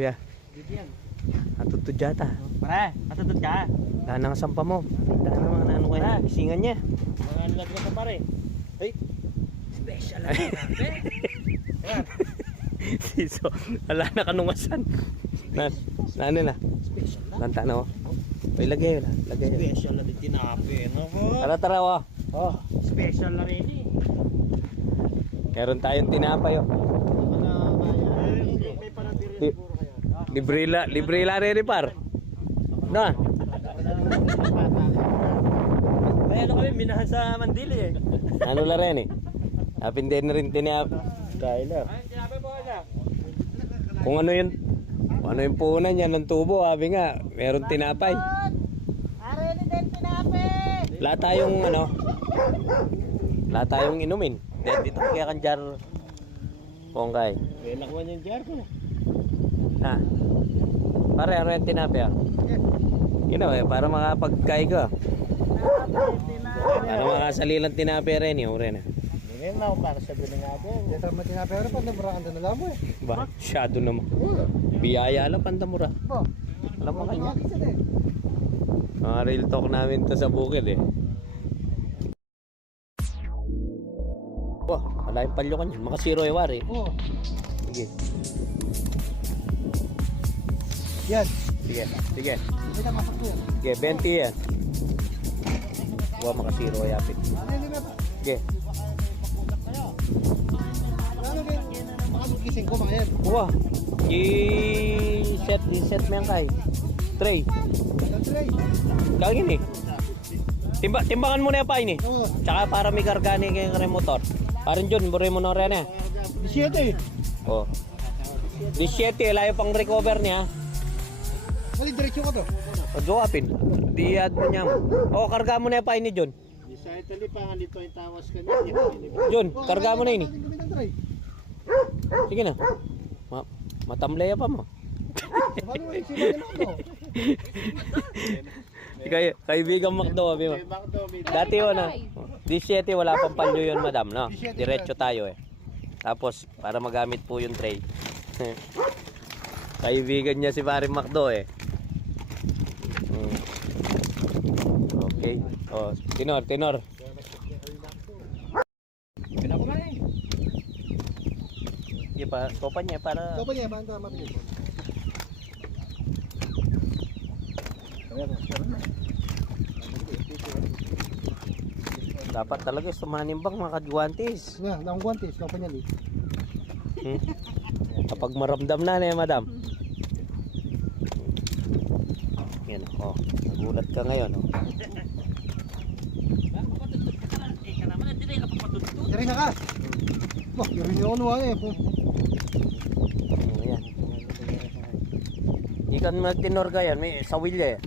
Kuya. Natutod yata. Pare, matutod ka. Daan ang sampa mo. Daan ang mga ano kaya. Isingan niya. Mga nilagyan ka pare. Hey. Special lang natin. So, wala na kanungasan. Ano na? Special lang. Lanta na oh. Ay, lagay. Special na din tinapi. Ano po? Tara oh. Oh, special na rin eh. Meron tayong tinapay oh. May panatiri siguro kaya. Libre la rin par. No? May ano kami, minahan sa Mandili eh. Ano la rin eh? Hapin din rin tinapay. Tyler. Ay, tinapay po ka. Kung ano yung puhunan niya ng tubo, sabi nga, meron tinapay. Areli din tinapay. Wala tayong inumin. Dito kaya kan jar. Pongkay. May nakuha niya yung jar ko. Ha? Pare, ano yung tinapay ah? Para makapagkay ka. Para makasalilang tinapay rin yun. Ngayon na ako para sa bilang natin. Dito mo tinapay rin, pandamura ang danala mo eh. Ba? Masyado naman. Biyaya lang, pandamura. Bo, Alam mo kanya. isa din. Mga real talk namin to sa bukid eh. Wah, wala yung palyo kanya. Makasiro yung wari. Oo. Sige. Yan. Sige. Hindi na masok yan. Sige, 20 yan. Wah, makasiro yapit. Areli na ba? Sige. Ano din? Makasugising ko mga yan. Wah, i-set mo yan kay. Tray. Ang tray. Kagin eh. Timbangan mo na yung pain eh. Oo. Tsaka para may kargani kayong motor. Parang dyan, buray mo na rin eh. 17. Oh. 17, layo pang recover niya. Mali, diretsyo ka to. O, joapin. Di-add mo niya. O, karga mo na yung pain ni John. Sa Italy pa nga dito yung tawas ka niya. John, karga mo na yun eh. Gawin ng tray. Sige na. Matamlaya pa mo. Paano mo yung sila naman to? Kaibigan Macdo, abi mo. Dati yun na. 17, wala pang palyo yun, madam, no? Diretso tayo eh. Tapos, para magamit po yung tray. Kaibigan niya si Pare Macdo eh. Okay. Oh, tenor. Pinako man eh. Sige pa, topa niya para... Ito pa niya, banda matuloy. Dapat talaga sumanimbang mga kagwantis. Nga, naong guantes, ito pa niya ni. Kapag maramdam na eh, madam. Yan, oh. Nagulat ka ngayon, oh. Dari na ka. Wah, yun yun naman eh. Ayan. Ikan magtinor ka yan, may sawilya eh.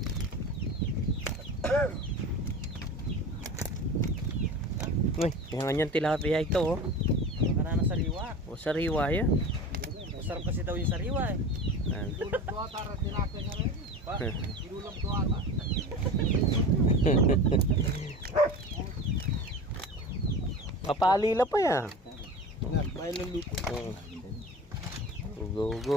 Uy, yung ganyan tilapia ito oh. Baka na sariwa. O sariwa yan. Masarap kasi daw yung sariwa eh. Ilulog doa, tara, tinapay nga rin. Pa? Ilulog doa, ta. Mapalila pa yan. Yan, bayan ng luto. Go.